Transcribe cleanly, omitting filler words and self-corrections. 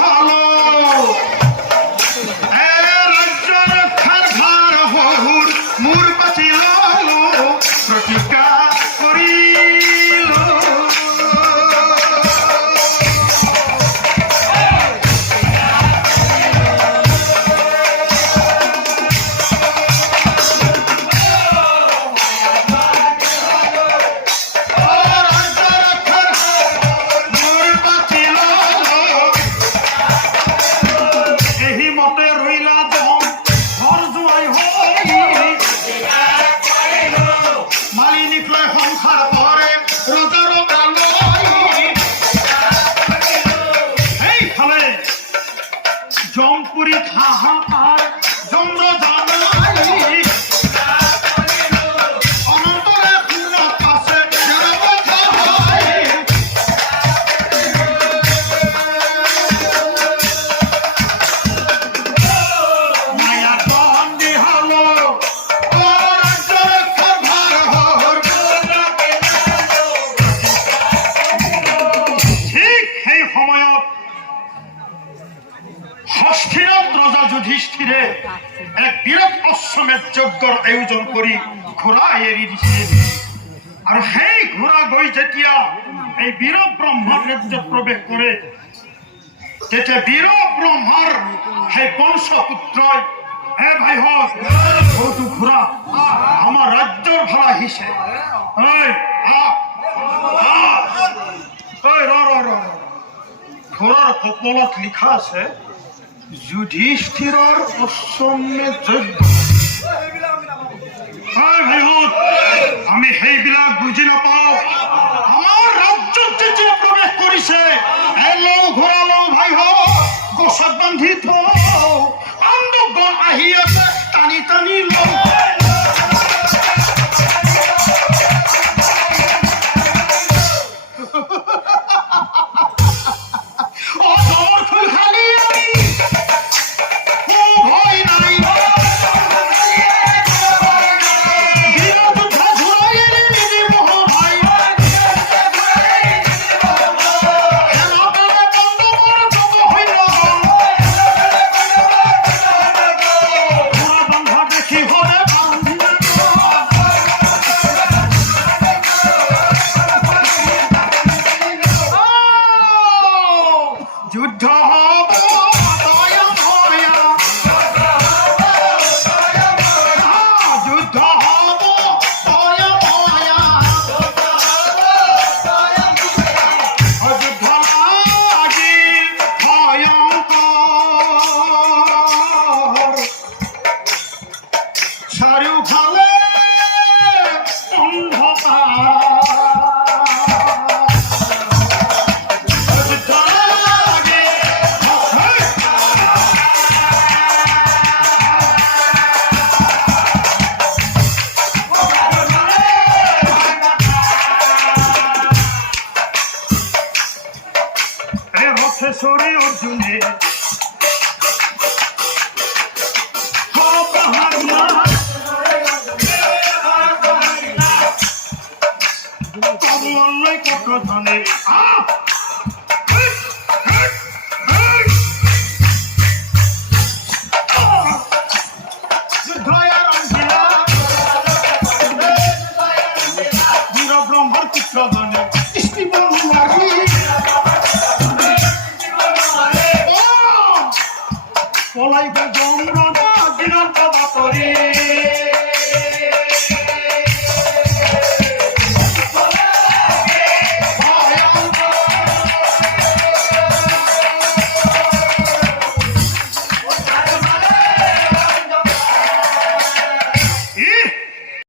হলো রাজ্য রক্ষার ভার হহুর মূর বাঁচিল প্রতিজ্ঞা করিল জমপুরি হাহাকার জন্ম জানাই অনন্তরে পূর্ণ কাছে মায়া বন্দি হলো ঠিক সেই সময়ত হস্তিনাথ ৰজা যুধিষ্ঠিৰে এক বিৰাট অশ্বমেধ যজ্ঞৰ আয়োজন কৰি ঘোঁৰা এৰি দিছিল আৰু সেই ঘোঁৰা গৈ যেতিয়া এই বীৰ ব্ৰহ্মাৰ ৰাজ্যত প্ৰৱেশ কৰে তেতিয়া বীৰ ব্ৰহ্মাৰ সেই বংশপুত্ৰই হে ভাইহঁত সৌটো ঘোঁৰা আমাৰ ৰাজ্যৰ ফালে আহিছে ঘোঁৰাৰ কপলত লিখা আছে যুধিষ্ঠিৰৰ অশ্বমেধ যজ্ঞ আমি সেইবিলাক বুজি নাপাওঁ আমাৰ ৰাজ্যত যেতিয়া প্ৰৱেশ কৰিছে লওঁ ঘোঁৰা লওঁ ভাইহঁত গছত বান্ধি থওঁ আন্দোলন আহি আছে টানি টানি লওঁ Sorry, Arjuna. Polai ka jomra na dinan ka batore